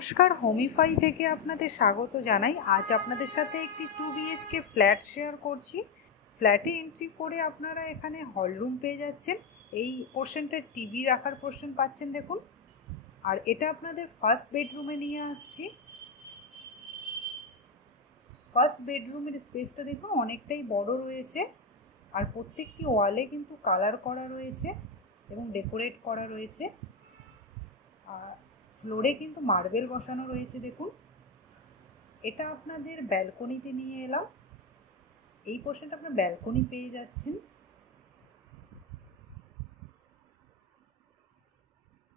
নমস্কার, হোমিফাই থেকে আপনাদের স্বাগত জানাই। আজ আপনাদের সাথে একটি 2 BHK ফ্ল্যাট শেয়ার করছি। ফ্ল্যাটে এন্ট্রি করে আপনারা এখানে হলরুম পেয়ে যাচ্ছেন। এই পোর্শনটা টিভি রাখার পোর্শন পাচ্ছেন দেখুন। আর এটা আপনাদের ফার্স্ট বেডরুমে নিয়ে আসছি। ফার্স্ট বেডরুমের স্পেসটা দেখুন অনেকটাই বড় রয়েছে। আর প্রত্যেকটি ওয়ালে কিন্তু কালার করা রয়েছে এবং ডেকোরেট করা রয়েছে। আর ফ্লোরে কিন্তু মার্বেল বসানো রয়েছে দেখুন। এটা আপনাদের ব্যালকনিতে নিয়ে এলাম। এই পোর্শনটা আপনার ব্যালকনি পেয়ে যাচ্ছেন।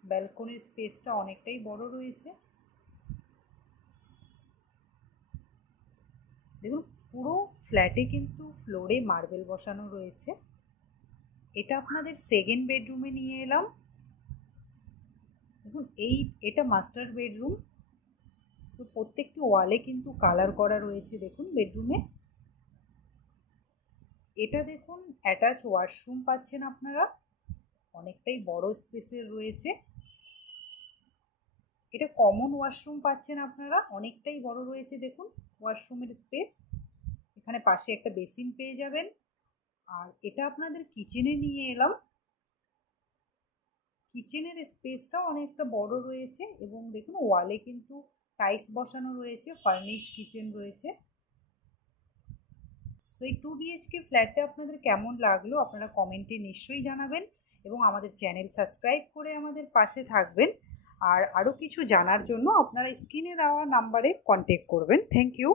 ব্যালকনির স্পেসটা অনেকটাই বড় রয়েছে। দেখুন পুরো ফ্ল্যাটে কিন্তু ফ্লোরে মার্বেল বসানো রয়েছে। এটা আপনাদের সেকেন্ড বেডরুমে নিয়ে এলাম। দেখুন এটা মাস্টার বেডরুম। সো প্রত্যেকটি ওয়ালে কিন্তু কালার করা রয়েছে দেখুন বেডরুমে। এটা দেখুন অ্যাটাচ ওয়াশরুম পাচ্ছেন আপনারা, অনেকটাই বড় স্পেসের রয়েছে। এটা কমন ওয়াশরুম পাচ্ছেন আপনারা, অনেকটাই বড় রয়েছে দেখুন ওয়াশরুমের স্পেস। এখানে পাশে একটা বেসিন পেয়ে যাবেন। আর এটা আপনাদের কিচেনে নিয়ে এলাম। কিচেনের স্পেসটাও অনেকটা বড় রয়েছে এবং দেখুন ওয়ালে কিন্তু টাইলস বসানো রয়েছে, ফার্নিশ কিচেন রয়েছে। তো এই 2 BHK ফ্ল্যাটটা আপনাদের কেমন লাগলো আপনারা কমেন্টে নিশ্চয়ই জানাবেন এবং আমাদের চ্যানেল সাবস্ক্রাইব করে আমাদের পাশে থাকবেন। আর আরও কিছু জানার জন্য আপনারা স্ক্রিনে দেওয়া নাম্বারে কন্ট্যাক্ট করবেন। Thank you.